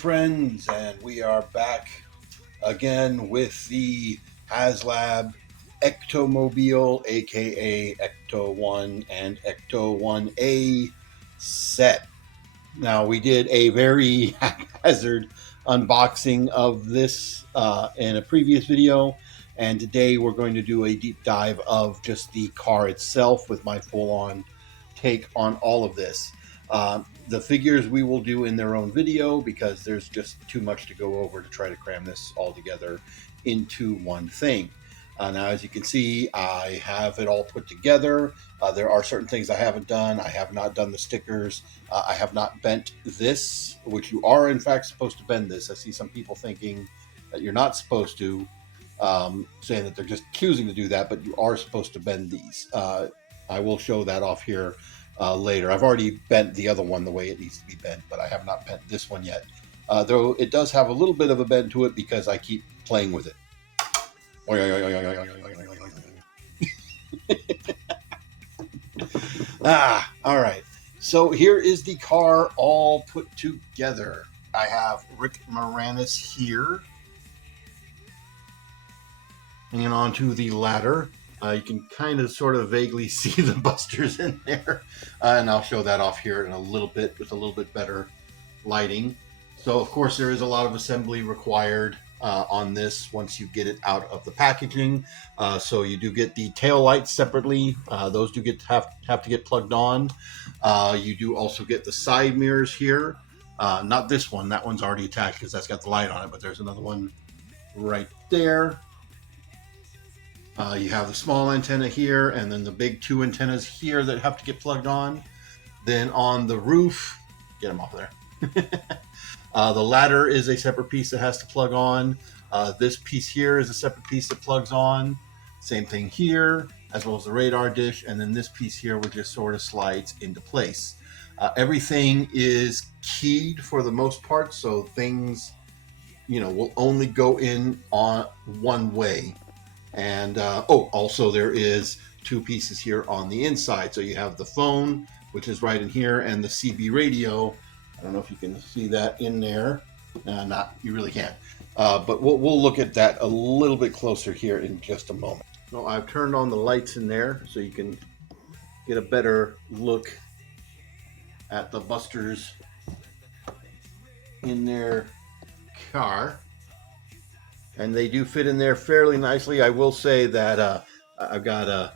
friends, and we are back again with the Haslab Ectomobile, aka Ecto-1 and Ecto-1A set. Now, we did a very haphazard unboxing of this in a previous video, and today we're going to do a deep dive of just the car itself with my full-on take on all of this. The figures we will do in their own video because there's just too much to go over to try to cram this all together into one thing. Now, as you can see, I have it all put together. There are certain things I haven't done. I have not done the stickers. I have not bent this, which you are in fact supposed to bend this. I see some people thinking that you're not supposed to, saying that they're just choosing to do that, but you are supposed to bend these. I will show that off here later. I've already bent the other one the way it needs to be bent, but I have not bent this one yet. Though it does have a little bit of a bend to it because I keep playing with it. All right. So here is the car all put together. I have Rick Moranis here, hanging on to the ladder. You can kind of sort of vaguely see the busters in there, and I'll show that off here in a little bit with a little bit better lighting. So of course there is a lot of assembly required on this once you get it out of the packaging. So you do get the tail lights separately. Those do have to get plugged on. You do also get the side mirrors here. Not this one. That one's already attached because that's got the light on it, but there's another one right there. You have the small antenna here, and then the big two antennas here that have to get plugged on. Then on the roof, get them off there. The ladder is a separate piece that has to plug on. This piece here is a separate piece that plugs on. Same thing here, as well as the radar dish. And then this piece here, which just sort of slides into place. Everything is keyed for the most part, so things, will only go in on one way. And also there is two pieces here on the inside. So you have the phone, which is right in here, and the CB radio. I don't know if you can see that in there. Not, you really can't. But we'll look at that a little bit closer here in just a moment. So I've turned on the lights in there so you can get a better look at the busters in their car. And they do fit in there fairly nicely. I will say that I've got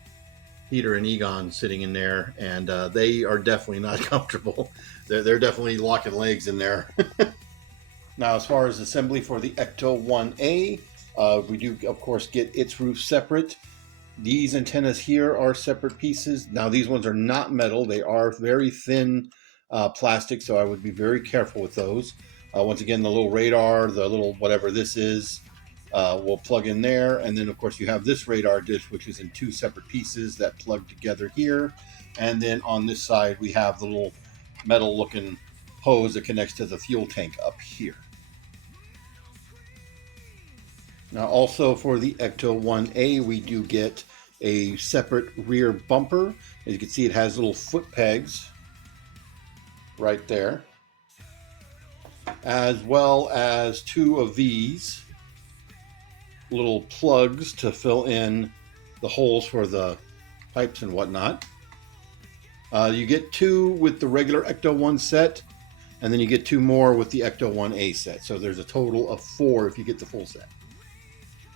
Peter and Egon sitting in there, and they are definitely not comfortable. They're definitely locking legs in there. Now, as far as assembly for the Ecto-1A, we do, of course, get its roof separate. These antennas here are separate pieces. Now, these ones are not metal. They are very thin plastic, so I would be very careful with those. Once again, the little radar, the little whatever this is, we'll plug in there. And then, of course, you have this radar dish, which is in two separate pieces that plug together here. And then on this side, we have the little metal-looking hose that connects to the fuel tank up here. Now, also for the Ecto-1A, we do get a separate rear bumper. As you can see, it has little foot pegs right there, as well as two of these little plugs to fill in the holes for the pipes and whatnot. You get two with the regular Ecto-1 set, and then you get two more with the Ecto-1A set. So there's a total of 4 if you get the full set.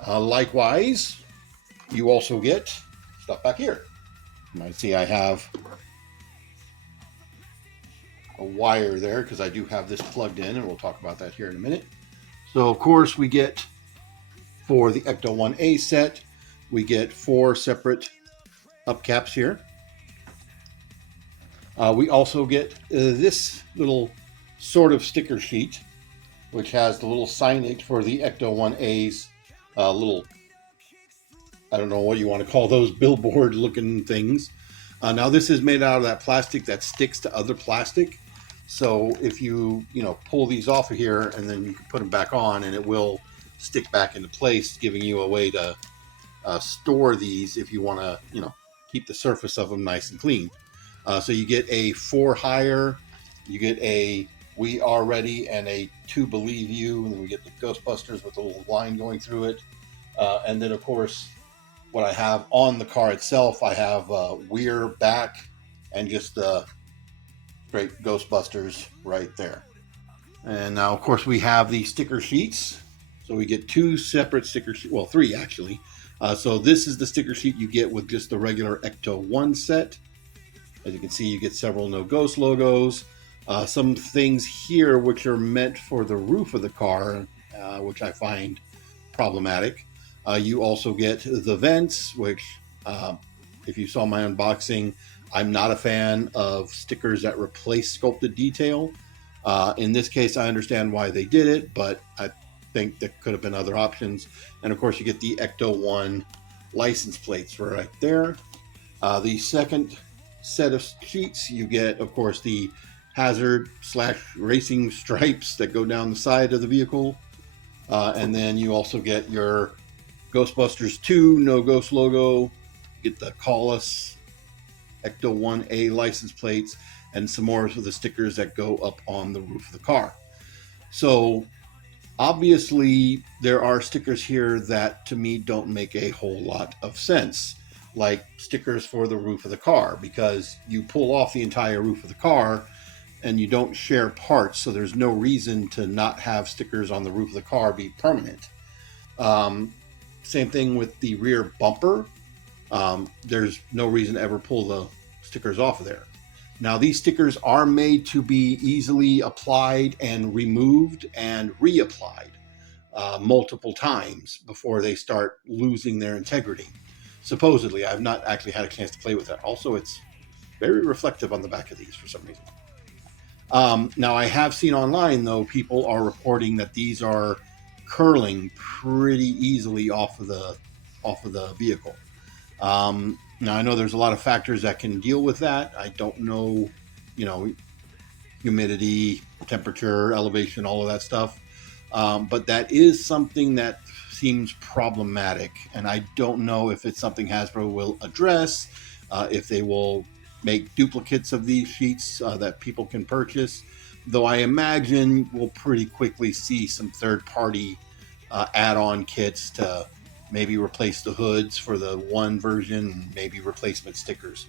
Likewise, you also get stuff back here. You might see I have a wire there because I do have this plugged in, and we'll talk about that here in a minute. So, of course, we get, for the Ecto-1A set, we get 4 separate hubcaps here. We also get this little sort of sticker sheet, which has the little signage for the Ecto-1A's little, I don't know what you want to call those, billboard looking things. Now this is made out of that plastic that sticks to other plastic. So if you pull these off of here, and then you can put them back on, and it will stick back into place, giving you a way to store these if you want to, keep the surface of them nice and clean. So you get a 4 higher, you get a We Are Ready and a To Believe You, and then we get the Ghostbusters with a little line going through it. And then, of course, what I have on the car itself, I have We're Back and just straight Ghostbusters right there. And now, of course, we have the sticker sheets. So we get two separate sticker sheets, well, three actually. So this is the sticker sheet you get with just the regular Ecto-1 set. As you can see, you get several No Ghost logos. Some things here which are meant for the roof of the car, which I find problematic. You also get the vents, which, if you saw my unboxing, I'm not a fan of stickers that replace sculpted detail. In this case, I understand why they did it, but I think there could have been other options. And of course, you get the Ecto-1 license plates right there. The second set of sheets, you get, of course, the hazard / racing stripes that go down the side of the vehicle. And then you also get your Ghostbusters 2 No Ghost logo, get the Call Us Ecto-1A license plates, and some more of the stickers that go up on the roof of the car. So obviously there are stickers here that to me don't make a whole lot of sense, like stickers for the roof of the car, because you pull off the entire roof of the car and you don't share parts, so there's no reason to not have stickers on the roof of the car be permanent. Same thing with the rear bumper. There's no reason to ever pull the stickers off of there. Now, these stickers are made to be easily applied and removed and reapplied multiple times before they start losing their integrity. Supposedly, I've not actually had a chance to play with that. Also, it's very reflective on the back of these for some reason. Now, I have seen online, though, people are reporting that these are curling pretty easily off of the vehicle. Now, I know there's a lot of factors that can deal with that. I don't know, humidity, temperature, elevation, all of that stuff. But that is something that seems problematic. And I don't know if it's something Hasbro will address, if they will make duplicates of these sheets that people can purchase. Though I imagine we'll pretty quickly see some third-party add-on kits to maybe replace the hoods for the one version, and maybe replacement stickers.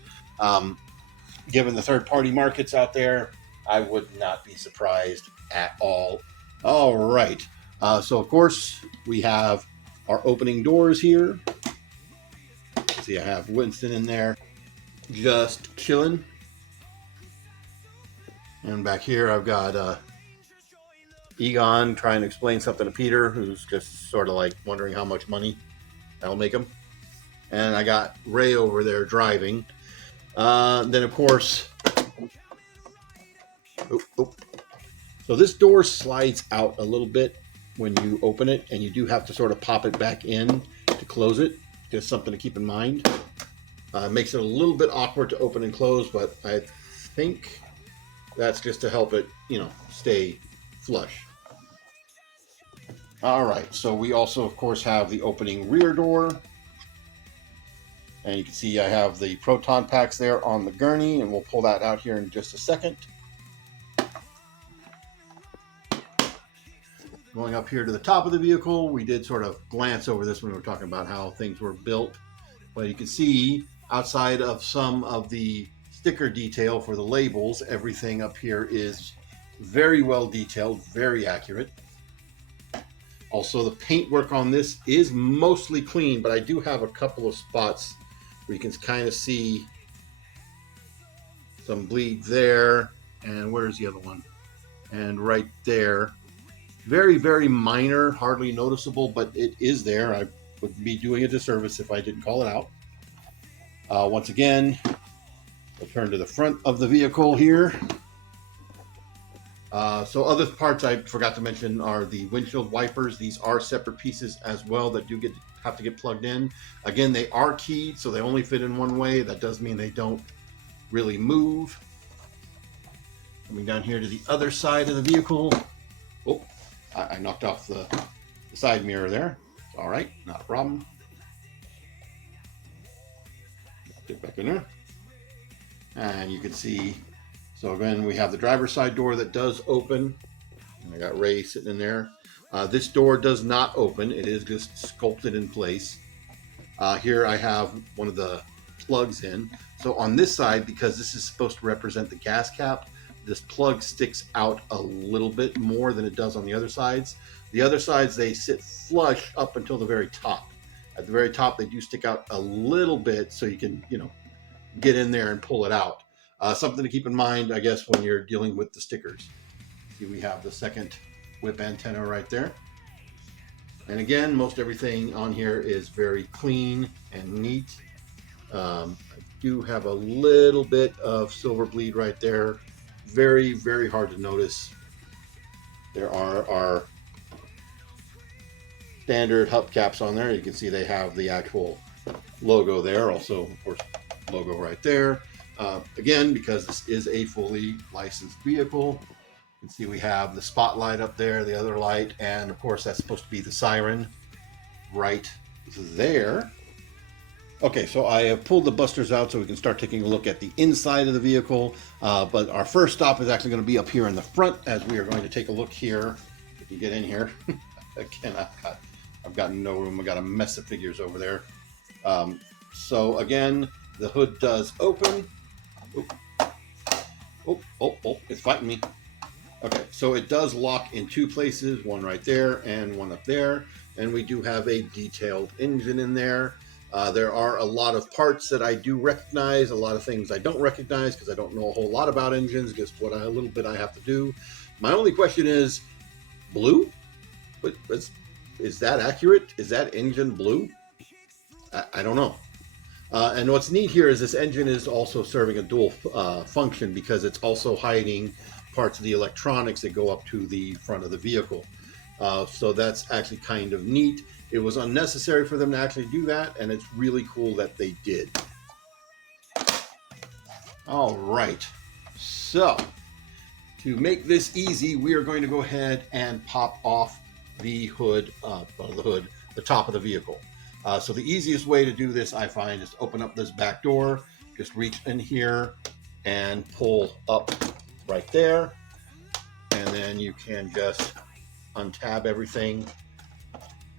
Given the third-party markets out there, I would not be surprised at all. All right. So, of course, we have our opening doors here. See, I have Winston in there just chilling. And back here, I've got Egon trying to explain something to Peter, who's just sort of like wondering how much money that'll make him. And I got Ray over there driving. Then, of course, so this door slides out a little bit when you open it, and you do have to sort of pop it back in to close it. Just something to keep in mind. It makes it a little bit awkward to open and close, but I think that's just to help it, stay flush. All right, so we also, of course, have the opening rear door. And you can see I have the proton packs there on the gurney, and we'll pull that out here in just a second. Going up here to the top of the vehicle, we did sort of glance over this when we were talking about how things were built. But you can see outside of some of the sticker detail for the labels, everything up here is very well detailed, very accurate. Also, the paintwork on this is mostly clean, but I do have a couple of spots where you can kind of see some bleed there. And where's the other one? And right there. Very, very minor, hardly noticeable, but it is there. I would be doing a disservice if I didn't call it out. Once again, we'll turn to the front of the vehicle here. So other parts I forgot to mention are the windshield wipers. These are separate pieces as well that do have to get plugged in. Again, they are keyed, so they only fit in one way. That does mean they don't really move. Coming down here to the other side of the vehicle. Oh, I knocked off the side mirror there. All right, not a problem. Get back in there. And you can see So again, we have the driver's side door that does open. And I got Ray sitting in there. This door does not open. It is just sculpted in place. Here I have one of the plugs in. So on this side, because this is supposed to represent the gas cap, this plug sticks out a little bit more than it does on the other sides. The other sides, they sit flush up until the very top. At the very top, they do stick out a little bit so you can, get in there and pull it out. Something to keep in mind, I guess, when you're dealing with the stickers. See, we have the second whip antenna right there. And again, most everything on here is very clean and neat. I do have a little bit of silver bleed right there. Very, very hard to notice. There are our standard hubcaps on there. You can see they have the actual logo there. Also, of course, logo right there. Again, because this is a fully licensed vehicle, you can see we have the spotlight up there, the other light, and of course that's supposed to be the siren right there. Okay, so I have pulled the busters out so we can start taking a look at the inside of the vehicle. But our first stop is actually going to be up here in the front, as we are going to take a look here. If you get in here, again, I've got no room. I've got a mess of figures over there. So again, the hood does open. Oh, it's fighting me. Okay, so it does lock in two places, one right there and one up there. And we do have a detailed engine in there. There are a lot of parts that I do recognize, a lot of things I don't recognize because I don't know a whole lot about engines, just a little bit I have to do. My only question is, blue? Is that accurate? Is that engine blue? I don't know. And what's neat here is this engine is also serving a dual function because it's also hiding parts of the electronics that go up to the front of the vehicle. So that's actually kind of neat. It was unnecessary for them to actually do that, and it's really cool that they did. All right. So to make this easy, we are going to go ahead and pop off the hood, the top of the vehicle. So the easiest way to do this, I find, is to open up this back door, just reach in here and pull up right there. And then you can just untab everything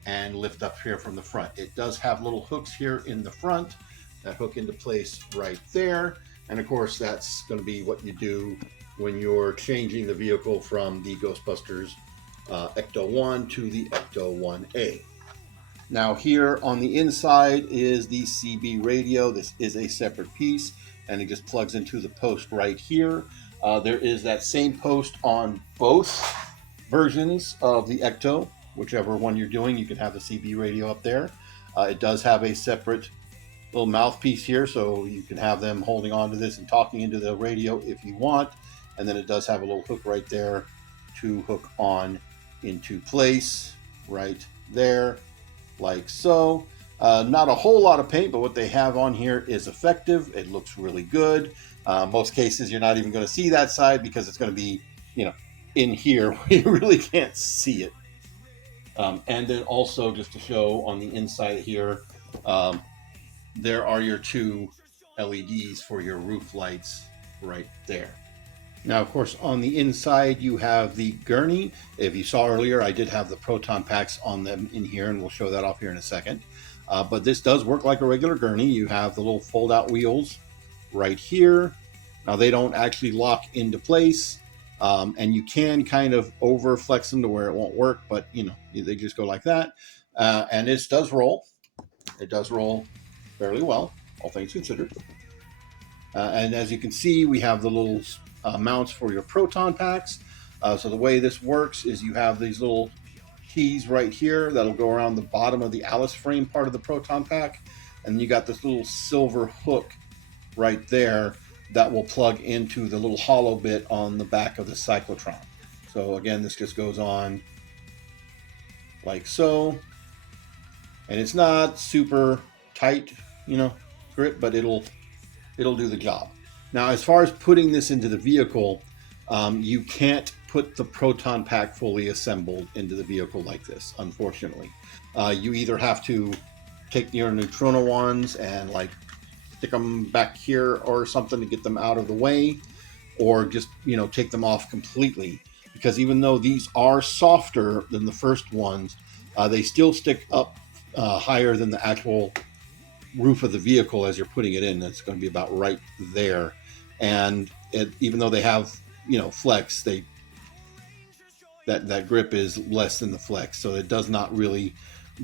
and lift up here from the front. It does have little hooks here in the front that hook into place right there. And of course, that's going to be what you do when you're changing the vehicle from the Ghostbusters Ecto-1 to the Ecto-1A. Now here on the inside is the CB radio. This is a separate piece and it just plugs into the post right here. There is that same post on both versions of the Ecto. Whichever one you're doing, you can have the CB radio up there. It does have a separate little mouthpiece here, so you can have them holding on to this and talking into the radio if you want. And then it does have a little hook right there to hook on into place right there, like so. Not a whole lot of paint, but what they have on here is effective. It looks really good. Most cases, you're not even going to see that side because it's going to be, in here where you really can't see it. And then also, just to show on the inside here, there are your two LEDs for your roof lights right there. Now, of course, on the inside, you have the gurney. If you saw earlier, I did have the proton packs on them in here, and we'll show that off here in a second. But this does work like a regular gurney. You have the little fold-out wheels right here. Now, they don't actually lock into place. And you can kind of over flex them to where it won't work, but they just go like that. And this does roll. It does roll fairly well, all things considered. And as you can see, we have the little mounts for your proton packs. So the way this works is you have these little keys right here that'll go around the bottom of the Alice frame part of the proton pack. And you got this little silver hook right there that will plug into the little hollow bit on the back of the cyclotron. So again, this just goes on like so. And it's not super tight, grip, but it'll do the job. Now, as far as putting this into the vehicle, you can't put the proton pack fully assembled into the vehicle like this, unfortunately. You either have to take your neutrino ones and stick them back here or something to get them out of the way, or just, take them off completely, because even though these are softer than the first ones, they still stick up higher than the actual roof of the vehicle as you're putting it in. It's going to be about right there. And even though they have, flex, that grip is less than the flex, so it does not really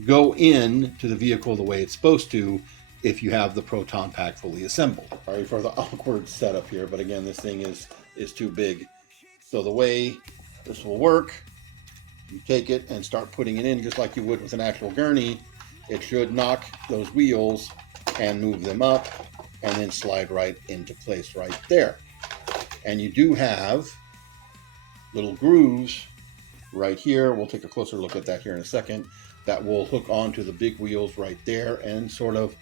go in to the vehicle the way it's supposed to if you have the proton pack fully assembled. Sorry for the awkward setup here, but again, this thing is too big. So the way this will work, you take it and start putting it in just like you would with an actual gurney. It should knock those wheels and move them up and then slide right into place right there. And you do have little grooves right here. We'll take a closer look at that here in a second. That will hook onto the big wheels right there and sort of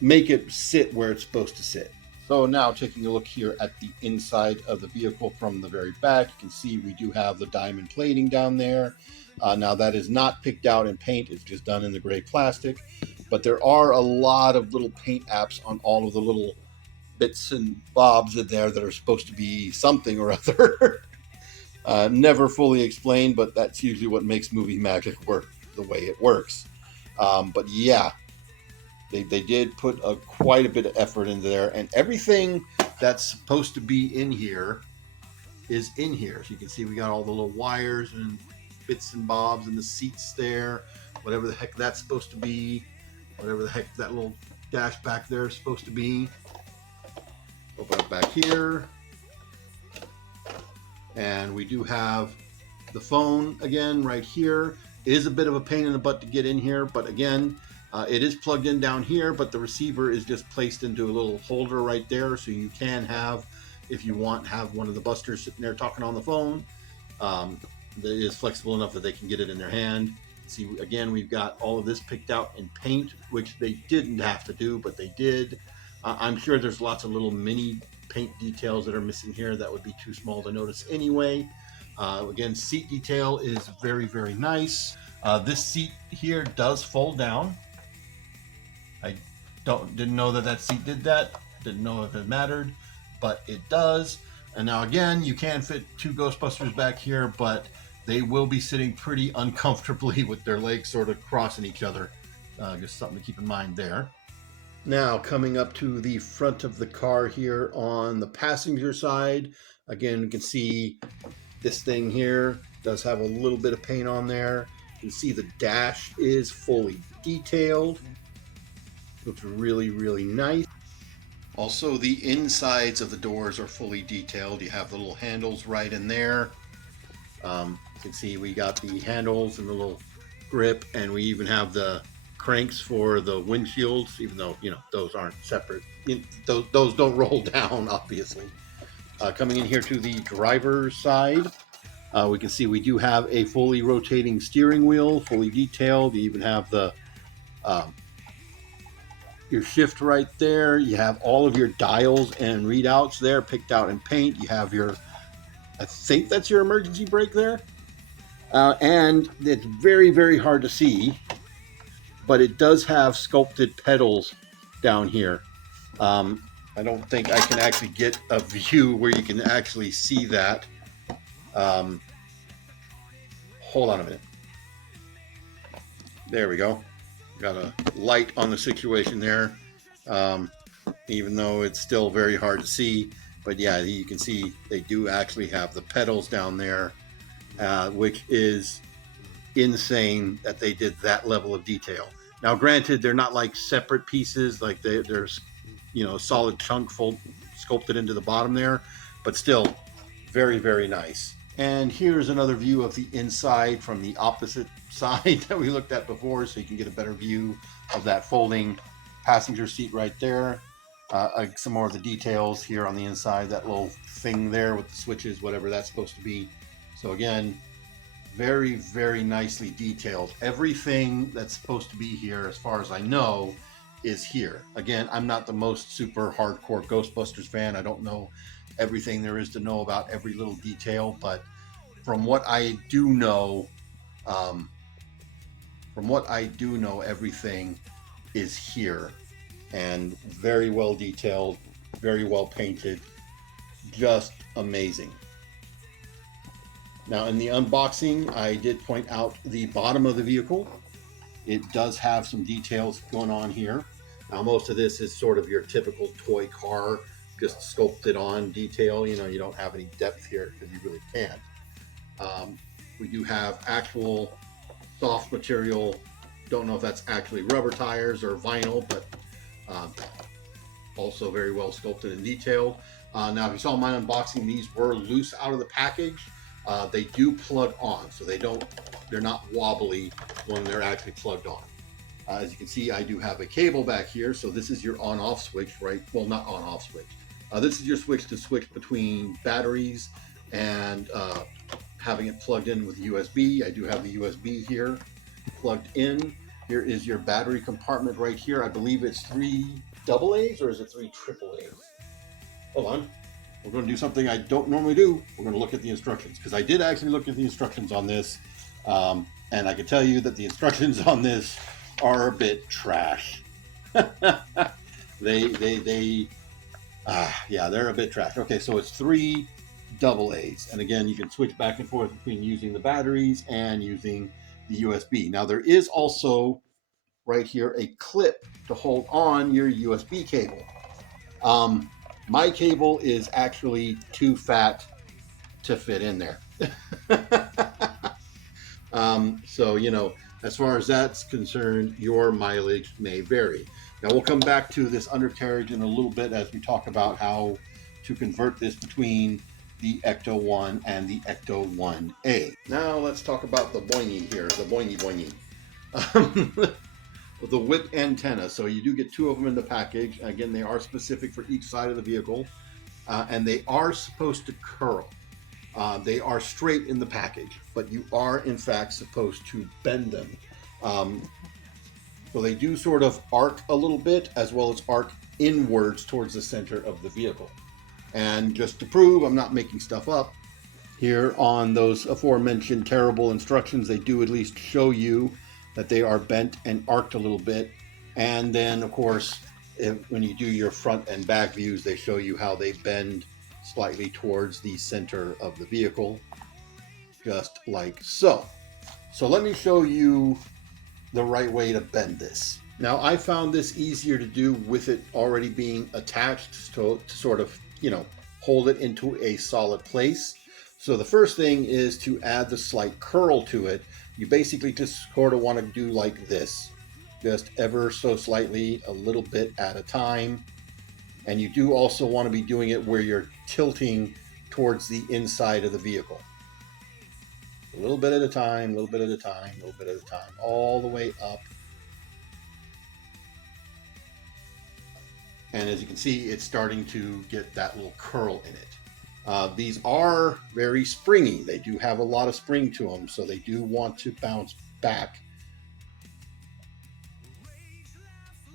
make it sit where it's supposed to sit. So now taking a look here at the inside of the vehicle from the very back, you can see we do have the diamond plating down there. Now that is not picked out in paint, it's just done in the gray plastic, but there are a lot of little paint apps on all of the little bits and bobs in there that are supposed to be something or other. Never fully explained, but that's usually what makes movie magic work the way it works. But yeah, they did put quite a bit of effort into there, and everything that's supposed to be in here is in here. So you can see we got all the little wires and bits and bobs and the seats there, whatever the heck that's supposed to be, whatever the heck that little dash back there is supposed to be. Open up back here. And we do have the phone again right here. It is a bit of a pain in the butt to get in here, but again, it is plugged in down here, but the receiver is just placed into a little holder right there, so you can have, if you want, have one of the busters sitting there talking on the phone. That is flexible enough that they can get it in their hand. See, again, we've got all of this picked out in paint, which they didn't have to do, but they did. I'm sure there's lots of little mini paint details that are missing here that would be too small to notice anyway. Again, seat detail is very, very nice. This seat here does fold down. I didn't know that seat did that. Didn't know if it mattered, but it does. And now again, you can fit two Ghostbusters back here, but they will be sitting pretty uncomfortably with their legs sort of crossing each other. Just something to keep in mind there. Now coming up to the front of the car here on the passenger side, again, you can see this thing here does have a little bit of paint on there. You can see the dash is fully detailed. Looks really, really nice. Also, the insides of the doors are fully detailed. You have the little handles right in there. You can see we got the handles and the little grip, and we even have the cranks for the windshields, even though, those aren't separate. Those don't roll down, obviously. Coming in here to the driver's side, we can see we do have a fully rotating steering wheel, fully detailed. You even have the your shift right there. You have all of your dials and readouts there picked out in paint. You have your, I think that's your emergency brake there. And it's very, very hard to see, but it does have sculpted pedals down here. I don't think I can actually get a view where you can actually see that. Hold on a minute. There we go. Got a light on the situation there, even though it's still very hard to see. But yeah, you can see they do actually have the pedals down there, which is insane that they did that level of detail. Now, granted, they're not like separate pieces, like there's a solid chunk sculpted into the bottom there, but still very, very nice. And here's another view of the inside from the opposite side that we looked at before, so you can get a better view of that folding passenger seat right there. Some more of the details here on the inside, that little thing there with the switches, whatever that's supposed to be. So again, very, very nicely detailed. Everything that's supposed to be here, as far as I know, is here. Again, I'm not the most super hardcore Ghostbusters fan. I don't know everything there is to know about every little detail, but from what I do know, everything is here, and very well detailed, very well painted, just amazing. Now in the unboxing, I did point out the bottom of the vehicle. It does have some details going on here. Now most of this is sort of your typical toy car, just sculpted on detail. You know, you don't have any depth here because you really can't. We do have actual soft material. Don't know if that's actually rubber tires or vinyl, but also very well sculpted and detailed. Now, if you saw my unboxing, these were loose out of the package. They do plug on, so they're not wobbly when they're actually plugged on. As you can see, I do have a cable back here, so this is your on-off switch, right? Well, not on-off switch. This is your switch to switch between batteries and having it plugged in with USB. I do have the USB here plugged in. Here is your battery compartment right here. I believe it's 3 AA's or is it 3 AAA's? Hold on. We're going to do something I don't normally do. We're going to look at the instructions because I did actually look at the instructions on this. And I can tell you that the instructions on this are a bit trash. Yeah, they're a bit trash. Okay, so it's 3 AA's. And again, you can switch back and forth between using the batteries and using the USB. Now there is also right here a clip to hold on your USB cable. My cable is actually too fat to fit in there. So, you know, as far as that's concerned, your mileage may vary. Now we'll come back to this undercarriage in a little bit as we talk about how to convert this between the Ecto-1 and the Ecto-1A. Now let's talk about the boingy here, the boingy boingy. The whip antenna. So you do get 2 of them in the package. Again, they are specific for each side of the vehicle, and they are supposed to curl. They are straight in the package, but you are in fact supposed to bend them. So they do sort of arc a little bit, as well as arc inwards towards the center of the vehicle. And just to prove I'm not making stuff up, here on those aforementioned terrible instructions, they do at least show you that they are bent and arced a little bit. And then, of course, when you do your front and back views, they show you how they bend slightly towards the center of the vehicle, just like so. So let me show you the right way to bend this. Now, I found this easier to do with it already being attached to sort of, you know, hold it into a solid place. So the first thing is to add the slight curl to it. You basically just sort of want to do like this, just ever so slightly, a little bit at a time. And you do also want to be doing it where you're tilting towards the inside of the vehicle. A little bit at a time, a little bit at a time, a little bit at a time, all the way up. And as you can see, it's starting to get that little curl in it. These are very springy. They do have a lot of spring to them, so they do want to bounce back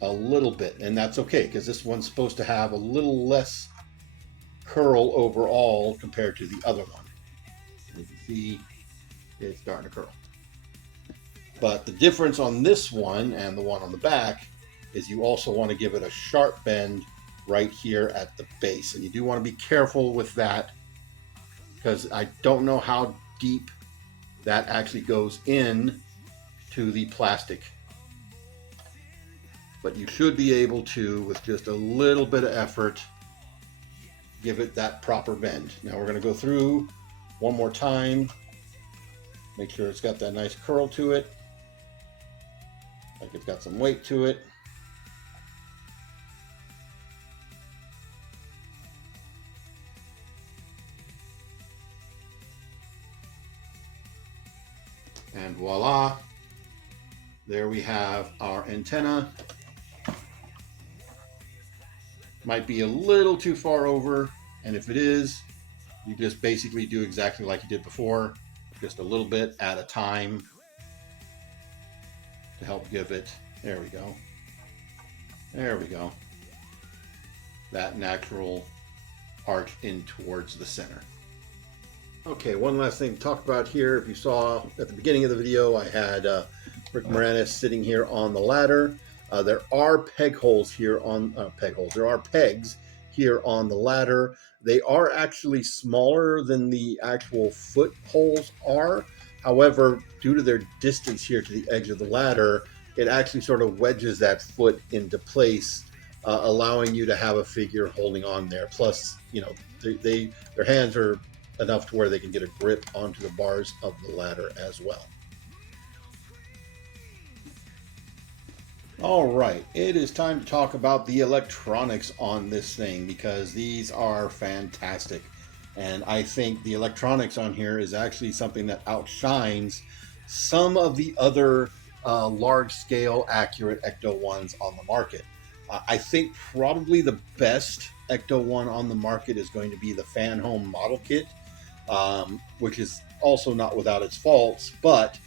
a little bit, and that's okay because this one's supposed to have a little less curl overall compared to the other one. As you can see, it's starting to curl. But the difference on this one and the one on the back is you also want to give it a sharp bend right here at the base, and you do want to be careful with that because I don't know how deep that actually goes in to the plastic, but you should be able to, with just a little bit of effort, give it that proper bend. Now we're going to go through one more time, make sure it's got that nice curl to it, like it's got some weight to it. And voila, there we have our antenna. Might be a little too far over, and if it is, you just basically do exactly like you did before, just a little bit at a time to help give it, there we go, there we go, that natural arch in towards the center. Okay, one last thing to talk about here. If you saw at the beginning of the video, I had Rick Moranis sitting here on the ladder. There are peg holes here on there are pegs here on the ladder. They are actually smaller than the actual foot holes are. However, due to their distance here to the edge of the ladder, it actually sort of wedges that foot into place, allowing you to have a figure holding on there. Plus, you know, their hands are enough to where they can get a grip onto the bars of the ladder as well. All right, it is time to talk about the electronics on this thing because these are fantastic. And I think the electronics on here is actually something that outshines some of the other large scale accurate Ecto-1s on the market. I think probably the best Ecto-1 on the market is going to be the Fan Home model kit, which is also not without its faults, but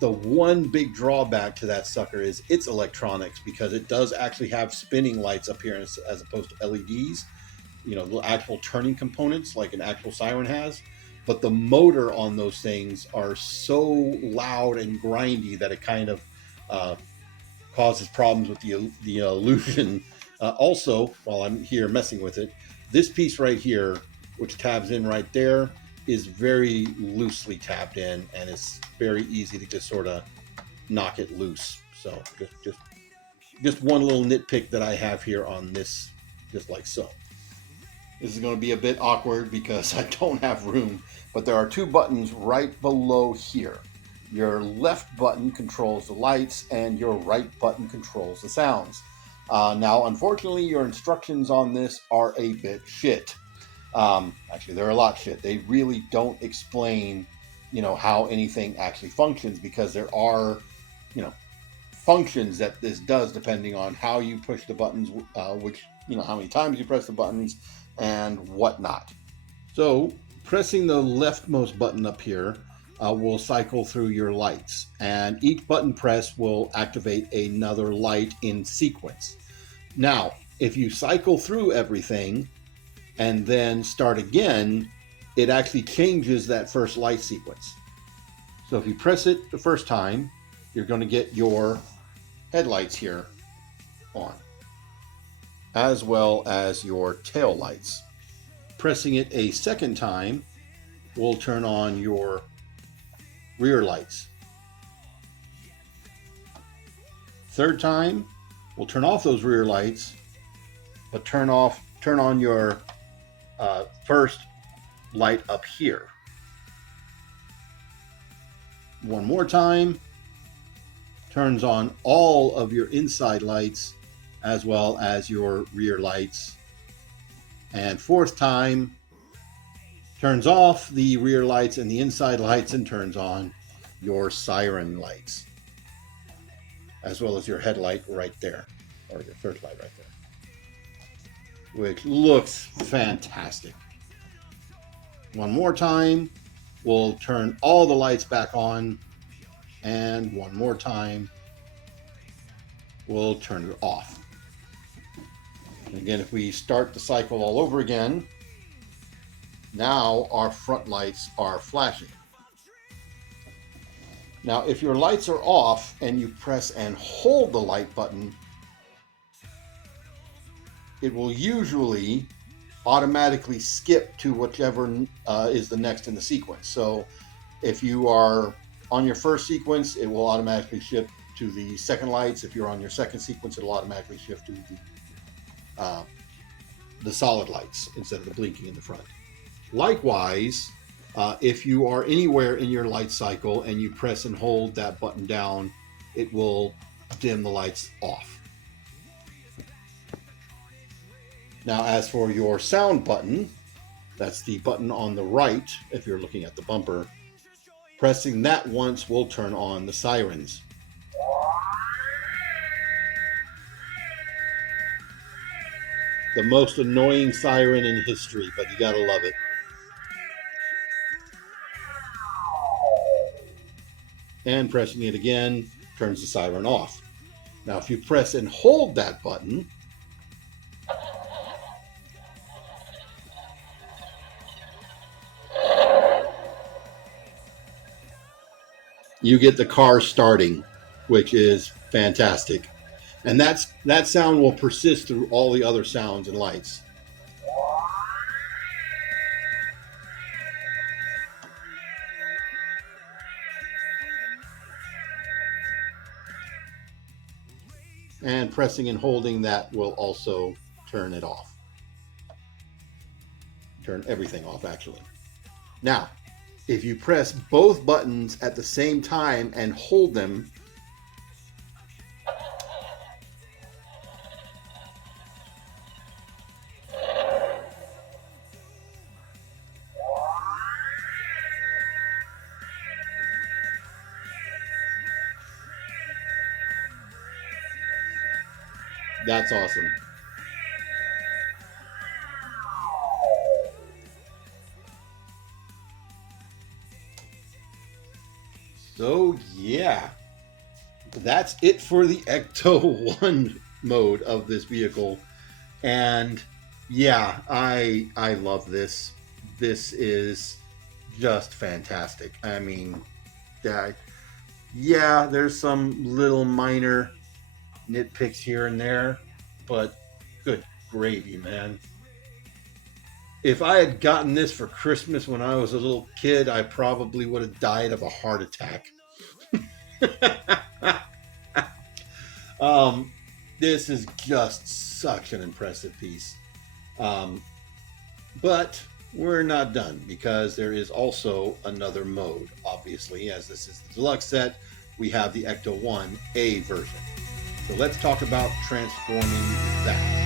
the one big drawback to that sucker is its electronics, because it does actually have spinning lights up here as opposed to LEDs, you know, the actual turning components like an actual siren has. But the motor on those things are so loud and grindy that it kind of causes problems with the illusion. Also, while I'm here messing with it, this piece right here, which tabs in right there, is very loosely tapped in, and it's very easy to just sort of knock it loose. So just one little nitpick that I have here on this, just like so. This is going to be a bit awkward because I don't have room, but there are two buttons right below here. Your left button controls the lights, and your right button controls the sounds. Now, unfortunately, your instructions on this are a bit shit. Actually, they're a lot shit. They really don't explain, you know, how anything actually functions, because there are, you know, functions that this does depending on how you push the buttons, which, you know, how many times you press the buttons and whatnot. So pressing the leftmost button up here will cycle through your lights, and each button press will activate another light in sequence. Now, if you cycle through everything and then start again, it actually changes that first light sequence. So if you press it the first time, you're going to get your headlights here on, as well as your tail lights. Pressing it a second time will turn on your rear lights. Third time will turn off those rear lights, but turn on your first light up here. One more time, turns on all of your inside lights as well as your rear lights. And fourth time, turns off the rear lights and the inside lights and turns on your siren lights, as well as your headlight right there, or your third light right there, which looks fantastic. One more time, we'll turn all the lights back on, and one more time, we'll turn it off. And again, if we start the cycle all over again, now our front lights are flashing. Now, if your lights are off and you press and hold the light button, it will usually automatically skip to whichever is the next in the sequence. So if you are on your first sequence, it will automatically shift to the second lights. If you're on your second sequence, it'll automatically shift to the solid lights instead of the blinking in the front. Likewise, if you are anywhere in your light cycle and you press and hold that button down, it will dim the lights off. Now, as for your sound button, that's the button on the right if you're looking at the bumper. Pressing that once will turn on the sirens. The most annoying siren in history, but you gotta love it. And pressing it again turns the siren off. Now, if you press and hold that button, you get the car starting, which is fantastic. And that sound will persist through all the other sounds and lights. And pressing and holding that will also turn it off. Turn everything off, actually. Now, if you press both buttons at the same time and hold them, that's awesome. So yeah, that's it for the Ecto-1 mode of this vehicle. And yeah, I love this. This is just fantastic. I mean, yeah, there's some little minor nitpicks here and there, but good gravy, man. If I had gotten this for Christmas when I was a little kid, I probably would have died of a heart attack. um, this is just such an impressive piece. Um, but we're not done because there is also another mode. Obviously, as this is the deluxe set, we have the Ecto-1A version. So let's talk about transforming that.